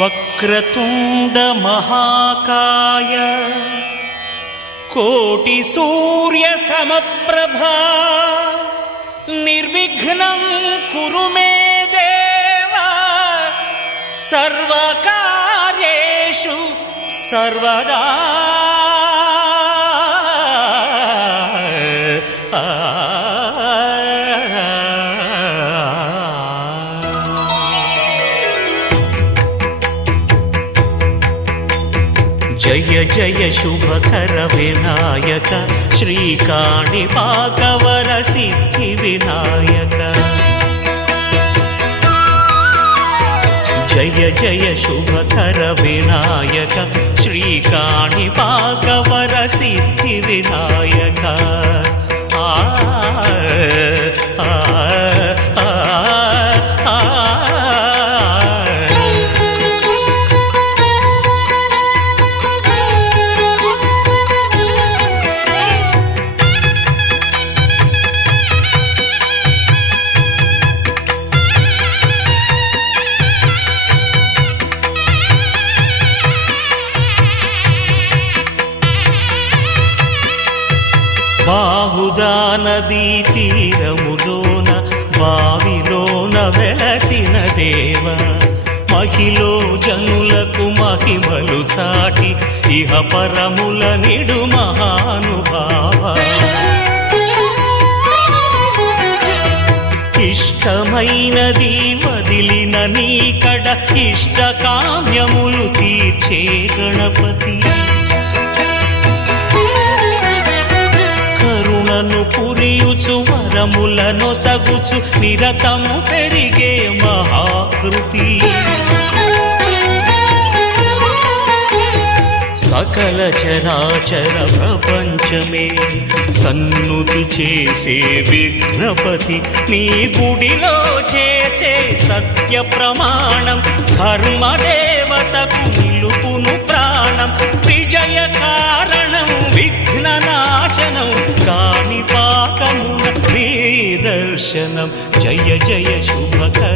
వక్రతుండ మహాకాయ కోటి సూర్య సమప్రభా నిర్విఘ్నం కురు మే దేవా సర్వకార్యేషు సర్వదా. జయ జయ శుభకర వినాయక శ్రీకాణిపాకవర సిద్ధి వినాయక. జయ జయ శుభకర వినాయక శ్రీకాణిపాకవర సిద్ధి వినాయక. ఆ బాహుదా నదీ తీరములోన బావిలోన వెలసిన దేవ మహిలో జనులకు మహిమలు చాటి ఇహ పరముల నిడు మహానుభావ. ఇష్టమైనది వదిలిన నీకడ ఇష్ట కామ్యములు తీర్చే గణపతి. కరుణను పురియుచు వరములను సగుచు నిరతము పెరిగే మహాకృతి. సకల చరాచర ప్రపంచమే సన్నుతి చేసే విఘ్నపతి. నీ గుడిలో చేసే సత్య ప్రమాణం ధర్మదేవతకు నిలుపును ప్రాణం. విజయ కారణం విఘ్ననాశనం కాణిపాకమున నీ దర్శనం. జయ జయ శుభకర